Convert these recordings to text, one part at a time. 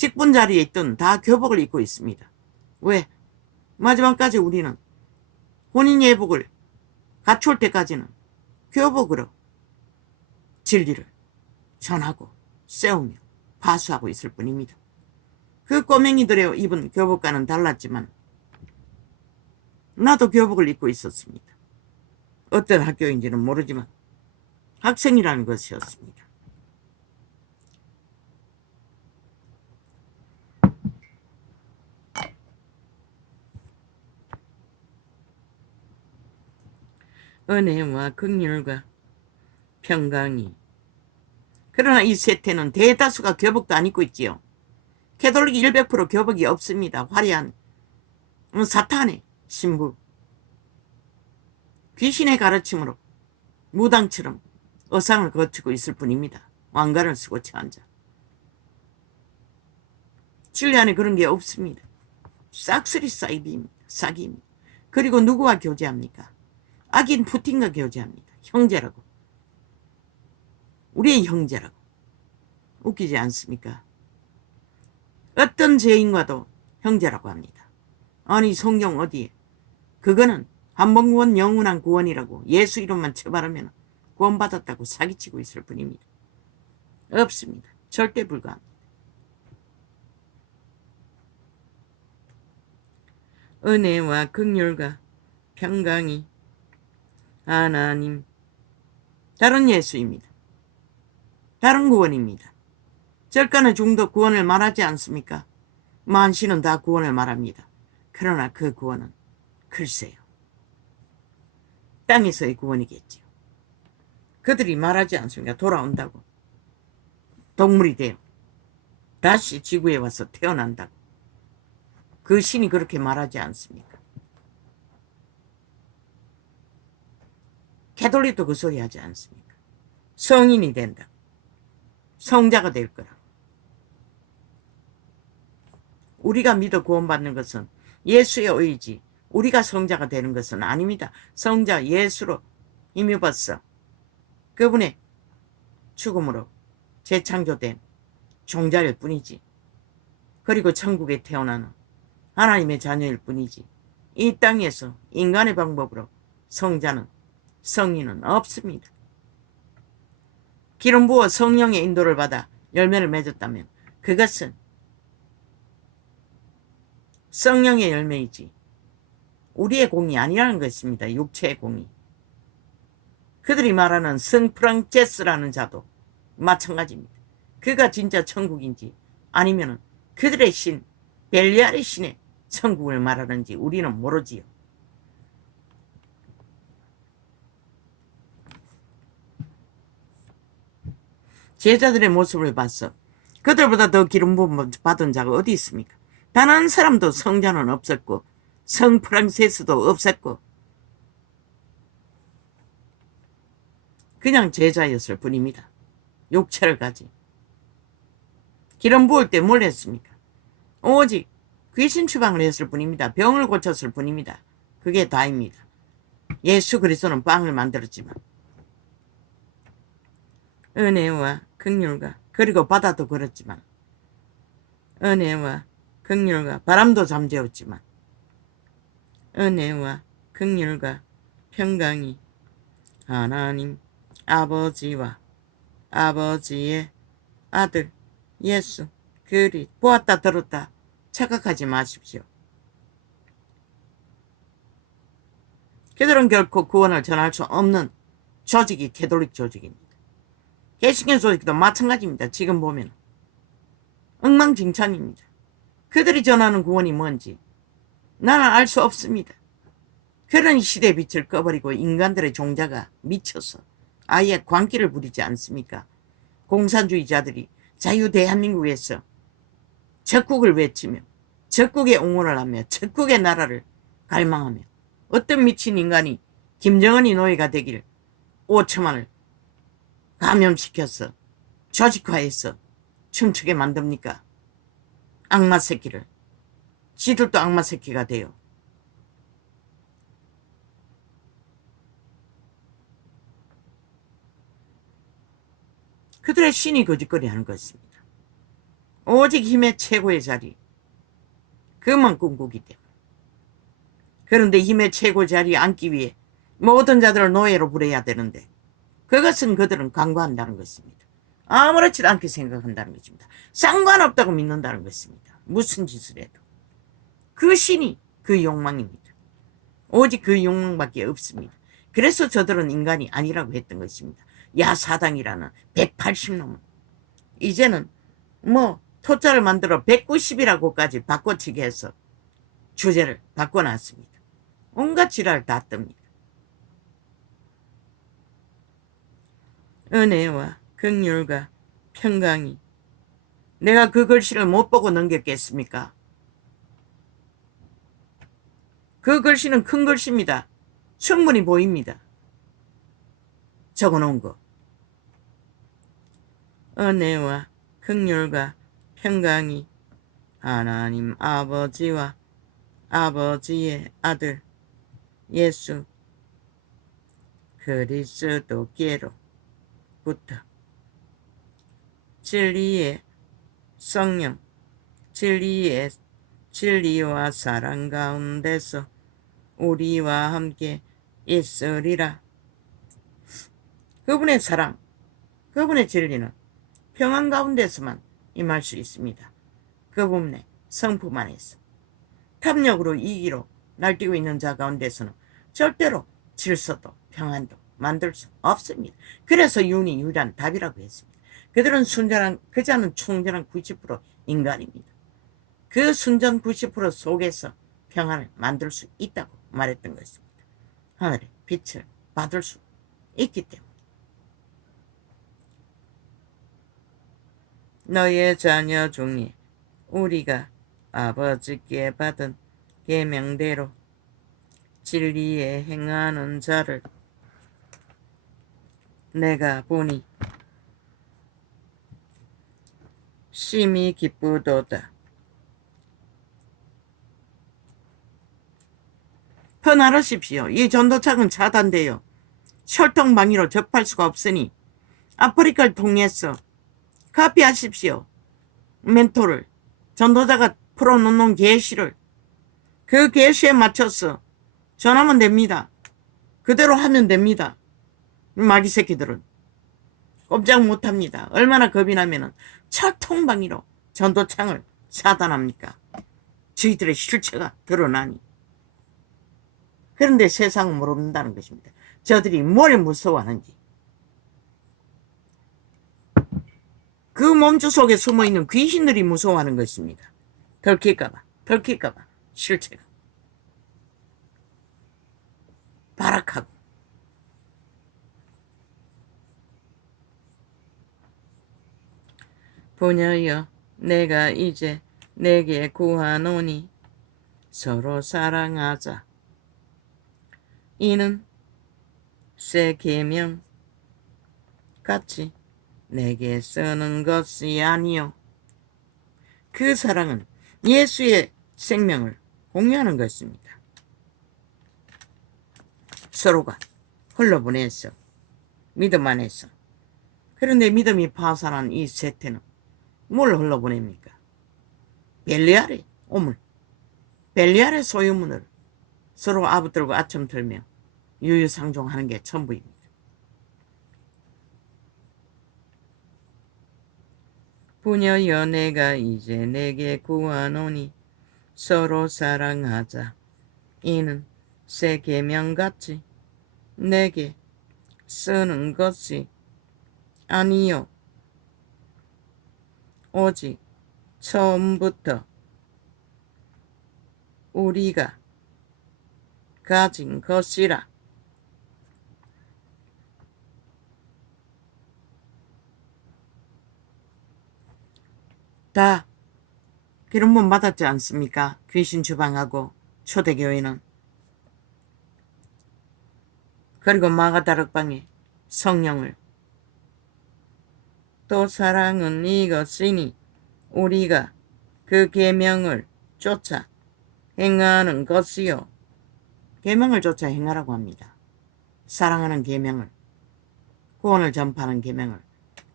직분 자리에 있든 다 교복을 입고 있습니다. 왜? 마지막까지 우리는 혼인 예복을 갖출 때까지는 교복으로 진리를 전하고 세우며 파수하고 있을 뿐입니다. 그 꼬맹이들의 입은 교복과는 달랐지만 나도 교복을 입고 있었습니다. 어떤 학교인지는 모르지만 학생이라는 것이었습니다. 은혜와 긍휼과 평강이. 그러나 이 세태는 대다수가 교복도 안 입고 있지요. 캐톨릭 100% 교복이 없습니다. 화려한 사탄의 신부, 귀신의 가르침으로 무당처럼 어상을 거치고 있을 뿐입니다. 왕관을 쓰고 앉아. 진리 안에 그런 게 없습니다. 싹쓸이 사기입니다. 그리고 누구와 교제합니까? 악인 푸틴과 교제합니다. 형제라고. 우리의 형제라고. 웃기지 않습니까? 어떤 죄인과도 형제라고 합니다. 아니 성경 어디에? 그거는 한 번 구원 영원한 구원이라고 예수 이름만 처바르면 구원받았다고 사기치고 있을 뿐입니다. 없습니다. 절대 불가합니다. 은혜와 긍휼과 평강이 하나님, 다른 예수입니다. 다른 구원입니다. 절간의 중도 구원을 말하지 않습니까? 만신은 다 구원을 말합니다. 그러나 그 구원은 글쎄요. 땅에서의 구원이겠지요. 그들이 말하지 않습니까? 돌아온다고. 동물이 되어 다시 지구에 와서 태어난다고. 그 신이 그렇게 말하지 않습니까? 캐톨릭도 그 소리 하지 않습니까? 성인이 된다. 성자가 될 거라. 우리가 믿어 구원받는 것은 예수의 의지, 우리가 성자가 되는 것은 아닙니다. 성자 예수로 힘입었어. 그분의 죽음으로 재창조된 종자일 뿐이지. 그리고 천국에 태어나는 하나님의 자녀일 뿐이지. 이 땅에서 인간의 방법으로 성자는, 성인은 없습니다. 기름 부어 성령의 인도를 받아 열매를 맺었다면 그것은 성령의 열매이지 우리의 공이 아니라는 것입니다. 육체의 공이. 그들이 말하는 성프랑체스라는 자도 마찬가지입니다. 그가 진짜 천국인지 아니면 그들의 신 벨리알의 신의 천국을 말하는지 우리는 모르지요. 제자들의 모습을 봤어. 그들보다 더 기름 부음 받은 자가 어디 있습니까? 단 한 사람도 성자는 없었고 성프랑세스도 없었고 그냥 제자였을 뿐입니다. 육체를 가진. 기름 부을 때 뭘 했습니까? 오직 귀신 추방을 했을 뿐입니다. 병을 고쳤을 뿐입니다. 그게 다입니다. 예수 그리스도는 빵을 만들었지만 은혜와 긍휼과 그리고 바다도 그렇지만 은혜와 긍휼과 바람도 잠재웠지만 은혜와 긍휼과 평강이 하나님 아버지와 아버지의 아들 예수 그리 보았다 들었다 착각하지 마십시오. 그들은 결코 구원을 전할 수 없는 조직이 캐톨릭 조직입니다. 개신교 조직도 마찬가지입니다. 지금 보면 엉망진창입니다. 그들이 전하는 구원이 뭔지 나는 알 수 없습니다. 그런 시대의 빛을 꺼버리고 인간들의 종자가 미쳐서 아예 광기를 부리지 않습니까? 공산주의자들이 자유 대한민국에서 적국을 외치며 적국에 옹호를 하며 적국의 나라를 갈망하며 어떤 미친 인간이 김정은이 노예가 되길 5천만을 감염시켜서 조직화해서 춤추게 만듭니까? 악마 새끼를. 지들도 악마 새끼가 돼요. 그들의 신이 거짓거리 하는 것입니다. 오직 힘의 최고의 자리, 그만 꿈꾸기 때문에. 그런데 힘의 최고 자리에 앉기 위해 모든 자들을 노예로 부려야 되는데 그것은 그들은 간과한다는 것입니다. 아무렇지도 않게 생각한다는 것입니다. 상관없다고 믿는다는 것입니다. 무슨 짓을 해도. 그 신이 그 욕망입니다. 오직 그 욕망밖에 없습니다. 그래서 저들은 인간이 아니라고 했던 것입니다. 야사당이라는 180놈은 이제는 토자를 만들어 190이라고까지 바꿔치기 해서 주제를 바꿔놨습니다. 온갖 지랄 다 뜹니다. 은혜와 긍휼과 평강이, 내가 그 글씨를 못 보고 넘겼겠습니까? 그 글씨는 큰 글씨입니다. 충분히 보입니다. 적어놓은 거. 은혜와 긍휼과 평강이 하나님 아버지와 아버지의 아들 예수 그리스도께로부터 진리의 성령, 진리와 사랑 가운데서 우리와 함께 있으리라. 그분의 사랑, 그분의 진리는 평안 가운데서만 임할 수 있습니다. 그분의 성품 안에서. 탐욕으로 이기로 날뛰고 있는 자 가운데서는 절대로 질서도 평안도 만들 수 없습니다. 그래서 윤이 유일한 답이라고 했습니다. 그들은 그 자는 충전한 90% 인간입니다. 그 순전 90% 속에서 평안을 만들 수 있다고 말했던 것입니다. 하늘의 빛을 받을 수 있기 때문에. 너의 자녀 중에 우리가 아버지께 받은 계명대로 진리에 행하는 자를 내가 보니 심히 기쁘도다. 편하십시오. 이 전도착은 차단되어 혈통방위로 접할 수가 없으니 아프리카를 통해서 카피하십시오. 멘토를, 전도자가 풀어놓는 계시를 그 계시에 맞춰서 전하면 됩니다. 그대로 하면 됩니다. 마귀 새끼들은 꼼짝 못합니다. 얼마나 겁이 나면은 철통방위로 전도창을 차단합니까? 저희들의 실체가 드러나니. 그런데 세상은 모른다는 것입니다. 저들이 뭘 무서워하는지. 그 몸주 속에 숨어있는 귀신들이 무서워하는 것입니다. 들킬까봐 실체가 발악하고. 부녀여, 내가 이제 내게 구하노니 서로 사랑하자. 이는 새 계명 같이 내게 쓰는 것이 아니요. 그 사랑은 예수의 생명을 공유하는 것입니다. 서로가 흘러보내서 믿음 안에서. 그런데 믿음이 파산한 이 세태는 뭘 흘러보냅니까? 벨리알의 오물, 벨리알의 소유문을 서로 아부들고 아첨 들며 유유상종하는 게 전부입니다. 부녀여, 내가 이제 내게 구하노니 서로 사랑하자. 이는 새 계명같이 내게 쓰는 것이 아니요 오직 처음부터 우리가 가진 것이라. 다 기름부음 받았지 않습니까? 귀신 주방하고 초대교회는. 그리고 마가다락방에 성령을. 또 사랑은 이것이니 우리가 그 계명을 쫓아 행하는 것이요. 계명을 쫓아 행하라고 합니다. 사랑하는 계명을, 구원을 전파하는 계명을,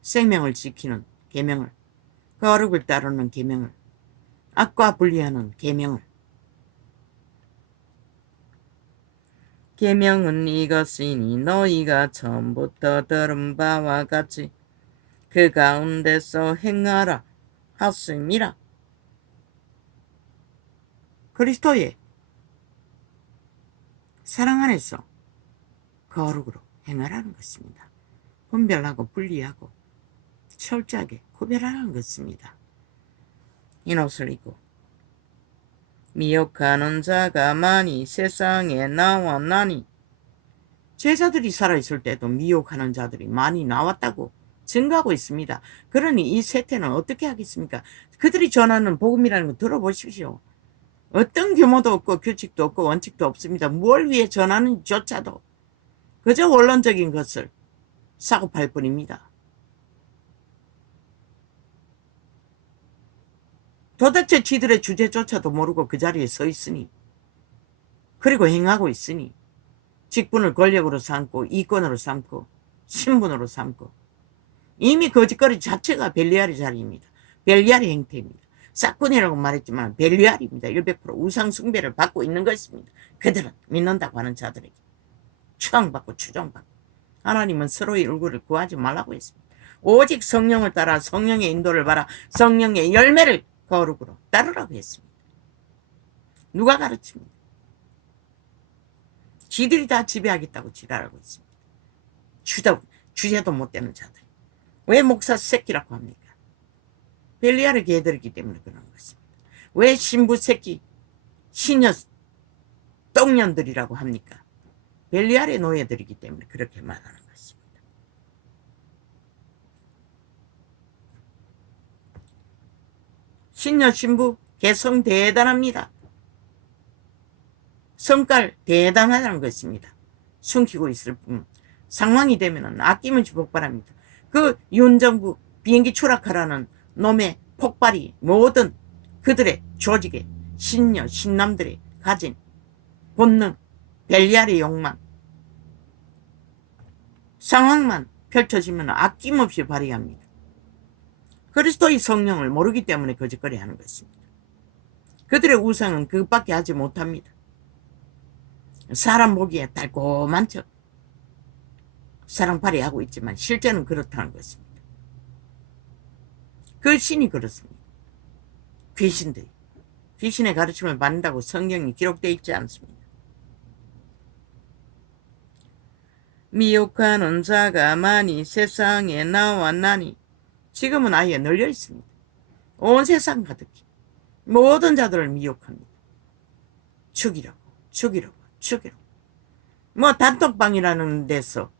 생명을 지키는 계명을. 거룩을 따르는 계명을, 악과 분리하는 계명을. 계명은 이것이니 너희가 처음부터 들은 바와 같이 그 가운데서 행하라 하심이라. 그리스도의 사랑 안에서 거룩으로 행하라는 것입니다. 분별하고 분리하고 철저하게 구별하라는 것입니다. 흰옷을 입고 미혹하는 자가 많이 세상에 나왔나니, 제자들이 살아있을 때도 미혹하는 자들이 많이 나왔다고 증가하고 있습니다. 그러니 이 세태는 어떻게 하겠습니까? 그들이 전하는 복음이라는 거 들어보십시오. 어떤 규모도 없고 규칙도 없고 원칙도 없습니다. 뭘 위해 전하는지조차도 그저 원론적인 것을 사고 팔 뿐입니다. 도대체 지들의 주제조차도 모르고 그 자리에 서 있으니, 그리고 행하고 있으니, 직분을 권력으로 삼고 이권으로 삼고 신분으로 삼고, 이미 거짓거리 자체가 벨리알의 자리입니다. 벨리알의 행태입니다. 싹군이라고 말했지만 벨리알입니다. 100% 우상 숭배를 받고 있는 것입니다. 그들은 믿는다고 하는 자들에게 추앙받고 추종받고. 하나님은 서로의 얼굴을 구하지 말라고 했습니다. 오직 성령을 따라 성령의 인도를 받아 성령의 열매를 거룩으로 따르라고 했습니다. 누가 가르칩니까? 지들이 다 지배하겠다고 지랄하고 있습니다. 주제도 못 되는 자들. 왜 목사 새끼라고 합니까? 벨리알의 개들이기 때문에 그런 것입니다. 왜 신부 새끼, 시녀 똥년들이라고 합니까? 벨리알의 노예들이기 때문에 그렇게 말하는 것입니다. 신녀 신부 개성 대단합니다. 성깔 대단하다는 것입니다. 숨기고 있을 뿐 상황이 되면 아낌없이 폭발합니다. 그 윤정부 비행기 추락하라는 놈의 폭발이 모든 그들의 조직의 신녀 신남들의 가진 본능, 벨리알의 욕망, 상황만 펼쳐지면 아낌없이 발휘합니다. 그리스도의 성령을 모르기 때문에 거짓거리 하는 것입니다. 그들의 우상은 그것밖에 하지 못합니다. 사람 보기에 달콤한 척 사랑팔이 하고 있지만 실제는 그렇다는 것입니다. 그 신이 그렇습니다. 귀신들이 귀신의 가르침을 받는다고 성경이 기록되어 있지 않습니다. 미혹하는 자가 많이 세상에 나왔나니, 지금은 아예 널려 있습니다. 온 세상 가득히 모든 자들을 미혹합니다. 죽이라고 뭐 단톡방이라는 데서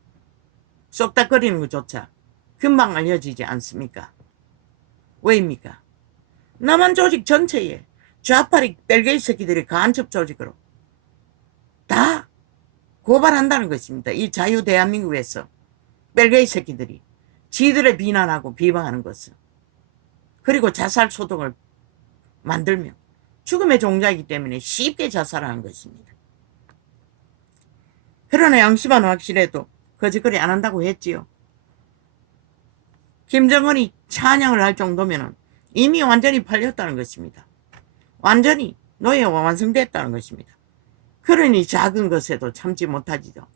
쏙닥거리는 것조차 금방 알려지지 않습니까? 왜입니까? 남한 조직 전체에 좌파리 벨게이 새끼들이 간첩 조직으로 다 고발한다는 것입니다. 이 자유 대한민국에서 벨게이 새끼들이 지들의 비난하고 비방하는 것을, 그리고 자살 소동을 만들며 죽음의 종자이기 때문에 쉽게 자살하는 것입니다. 그러나 양심은 확실해도 거짓거리 안 한다고 했지요. 김정은이 찬양을 할 정도면 이미 완전히 팔렸다는 것입니다. 완전히 노예가 완성됐다는 것입니다. 그러니 작은 것에도 참지 못하지요.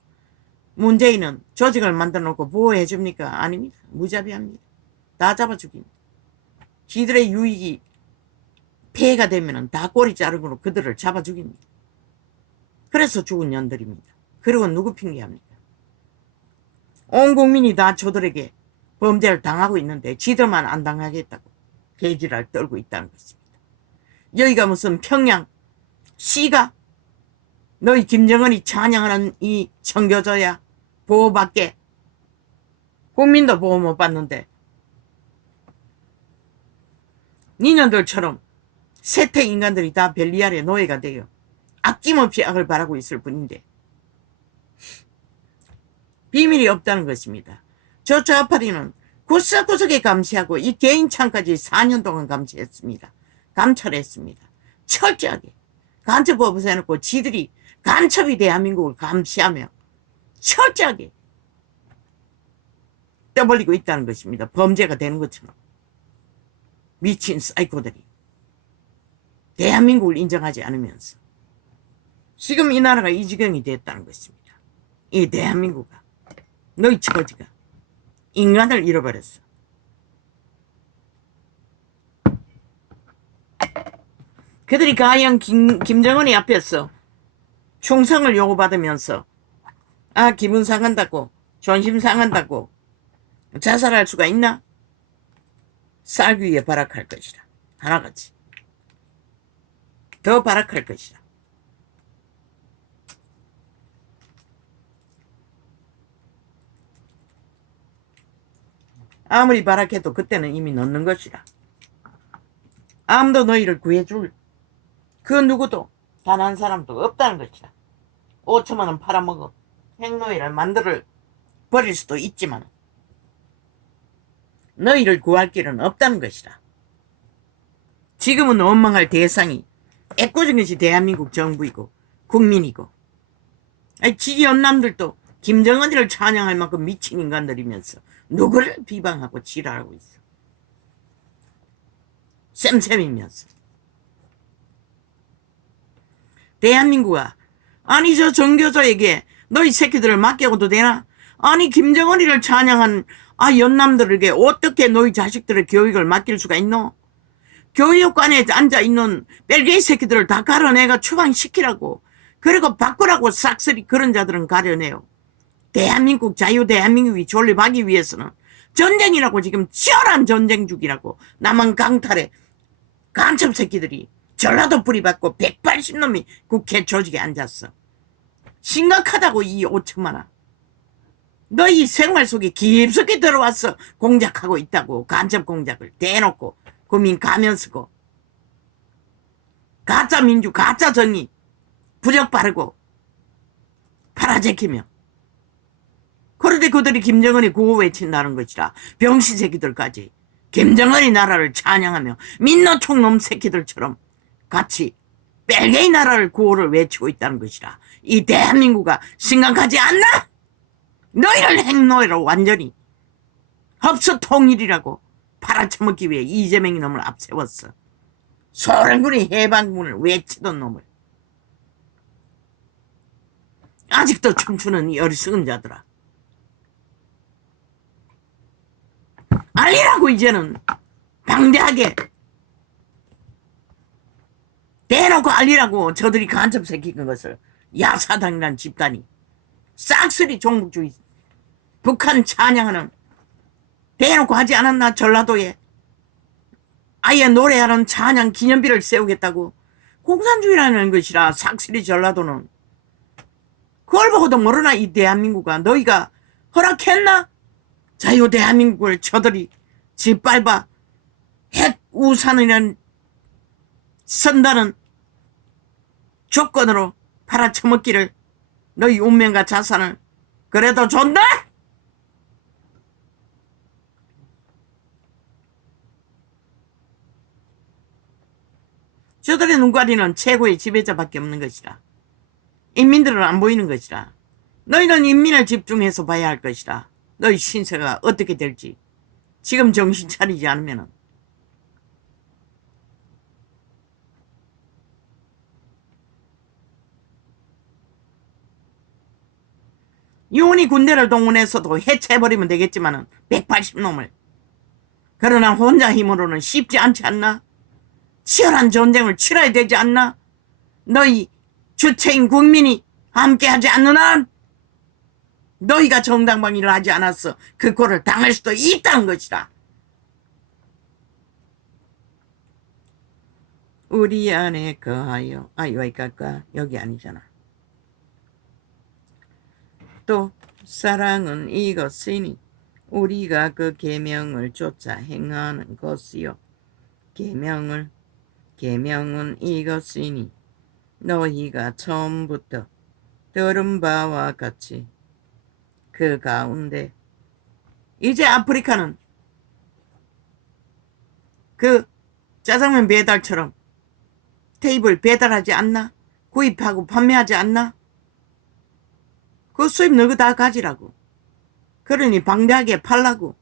문재인은 조직을 만들어 놓고 보호해 줍니까? 아닙니다. 무자비합니다. 다 잡아 죽입니다. 지들의 유익이 폐해가 되면 다 꼬리 자르고 그들을 잡아 죽입니다. 그래서 죽은 년들입니다. 그리고 누구 핑계합니까? 온 국민이 다 저들에게 범죄를 당하고 있는데 지들만 안 당하겠다고 개지랄 떨고 있다는 것입니다. 여기가 무슨 평양 시가 너희 김정은이 찬양하는 이 청교조야? 보호받게? 국민도 보호 못 받는데 니년들처럼 세태 인간들이 다 벨리알의 노예가 되어 아낌없이 악을 바라고 있을 뿐인데 비밀이 없다는 것입니다. 저 좌파리는 구석구석에 감시하고 이 개인창까지 4년 동안 감시했습니다. 감찰했습니다. 철저하게 간첩법 없애놓고 지들이 간첩이 대한민국을 감시하며 철저하게 떠벌리고 있다는 것입니다. 범죄가 되는 것처럼. 미친 사이코들이 대한민국을 인정하지 않으면서 지금 이 나라가 이 지경이 됐다는 것입니다. 이 대한민국아, 너희 처지가 인간을 잃어버렸어. 그들이 과연 김정은이 앞에서 충성을 요구받으면서 기분 상한다고 존심 상한다고 자살할 수가 있나? 쌀기 위해 발악할 것이다. 하나같이 더 발악할 것이다. 아무리 발악해도 그때는 이미 늦는 것이다. 아무도 너희를 구해줄 그 누구도 단 한 사람도 없다는 것이다. 5천만 원 팔아먹어 행노예를 만들어 버릴 수도 있지만 너희를 구할 길은 없다는 것이다. 지금은 원망할 대상이 애꿎은 것이 대한민국 정부이고 국민이고, 지지 연남들도 김정은이를 찬양할 만큼 미친 인간들이면서 누구를 비방하고 지랄하고 있어. 쌤쌤이면서. 대한민국아, 아니 저 정교조에게 너희 새끼들을 맡겨도 되나? 아니 김정은이를 찬양한 연남들에게 어떻게 너희 자식들의 교육을 맡길 수가 있노? 교육관에 앉아있는 뺄개이 새끼들을 다 가려내가 추방시키라고, 그리고 바꾸라고 싹쓸이 그런 자들은 가려내요. 대한민국 자유 대한민국이 존립하기 위해서는 전쟁이라고, 지금 치열한 전쟁 중이라고 남한 강탈에 간첩 새끼들이 전라도 뿌리받고 180놈이 국회 조직에 앉았어. 심각하다고. 이 5천만 원 너희 생활 속에 깊숙이 들어와서 공작하고 있다고. 간첩 공작을 대놓고 국민 가면 쓰고 가짜 민주 가짜 정의 부적 바르고 팔아제키며, 그런데 그들이 김정은이 구호 외친다는 것이라. 병신 새끼들까지 김정은이 나라를 찬양하며 민노총놈 새끼들처럼 같이 뺄개이 나라를 구호를 외치고 있다는 것이라. 이 대한민국아 심각하지 않나? 너희를 행노예로 완전히 흡수 통일이라고 팔아쳐먹기 위해 이재명이 놈을 앞세웠어. 소련군이 해방군을 외치던 놈을 아직도 춤추는 이 어리석은 자들아, 알리라고. 이제는 방대하게 대놓고 알리라고. 저들이 간첩 새끼인 것을. 야사당이란 집단이 싹쓸이 종북주의 북한 찬양하는 대놓고 하지 않았나? 전라도에 아예 노래하는 찬양 기념비를 세우겠다고. 공산주의라는 것이라. 싹쓸이 전라도는 그걸 보고도 모르나? 이 대한민국아, 너희가 허락했나? 자유 대한민국을 저들이 짓밟아 핵 우산이라는 선다는 조건으로 팔아쳐먹기를, 너희 운명과 자산을 그래도 존나? 저들의 눈가리는 최고의 지배자밖에 없는 것이라. 인민들은 안 보이는 것이라. 너희는 인민을 집중해서 봐야 할 것이라. 너희 신세가 어떻게 될지 지금 정신 차리지 않으면은. 유은이 군대를 동원해서도 해체해버리면 되겠지만은 180놈을. 그러나 혼자 힘으로는 쉽지 않지 않나? 치열한 전쟁을 치러야 되지 않나? 너희 주체인 국민이 함께하지 않는 한 너희가 정당방위를 하지 않았어 그 꼴을 당할 수도 있다는 것이다. 우리 안에 거하여. 여기 갈까? 여기 아니잖아. 또 사랑은 이것이니 우리가 그 계명을 쫓아 행하는 것이요. 계명은 이것이니 너희가 처음부터 들은 바와 같이 그 가운데. 이제 아프리카는 그 짜장면 배달처럼 테이블 배달하지 않나? 구입하고 판매하지 않나? 그 수입 너가 다 가지라고. 그러니 방대하게 팔라고.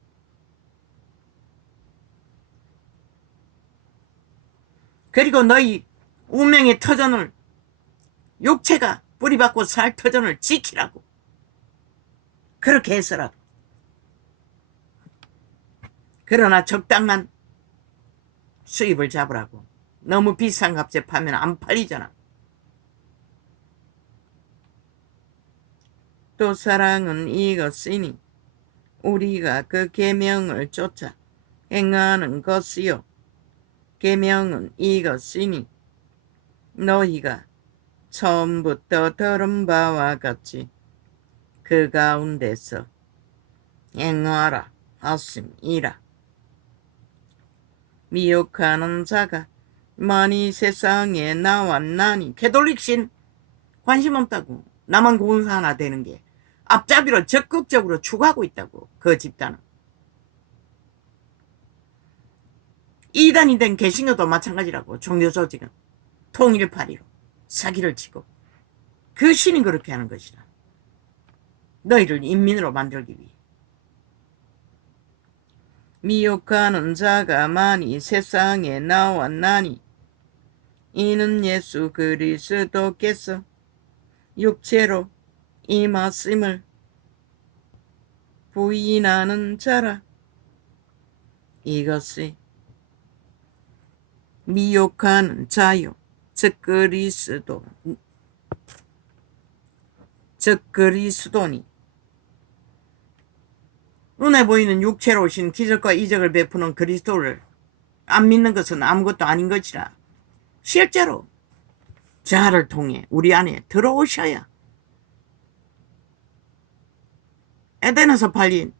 그리고 너희 운명의 터전을, 육체가 뿌리박고 살 터전을 지키라고. 그렇게 해서라도. 그러나 적당한 수입을 잡으라고. 너무 비싼 값에 파면 안 팔리잖아. 또 사랑은 이것이니 우리가 그 계명을 쫓아 행하는 것이요, 계명은 이것이니 너희가 처음부터 들은 바와 같이 그 가운데서 행하라 하심이라. 미혹하는 자가 많이 세상에 나왔나니. 캐톨릭신 관심 없다고. 나만 공사 하나 되는 게 앞잡이로 적극적으로 추구하고 있다고. 그 집단은. 이단이 된 개신교도 마찬가지라고. 종교 조직은 통일파리로 사기를 치고 그 신이 그렇게 하는 것이라. 너희를 인민으로 만들기 위해. 미혹하는 자가 많이 세상에 나왔나니 이는 예수 그리스도께서 육체로 임하심을 부인하는 자라. 이것이 미혹하는 자요, 즉 그리스도니. 눈에 보이는 육체로 오신 기적과 이적을 베푸는 그리스도를 안 믿는 것은 아무것도 아닌 것이라. 실제로 자를 통해 우리 안에 들어오셔야 에덴에서 팔린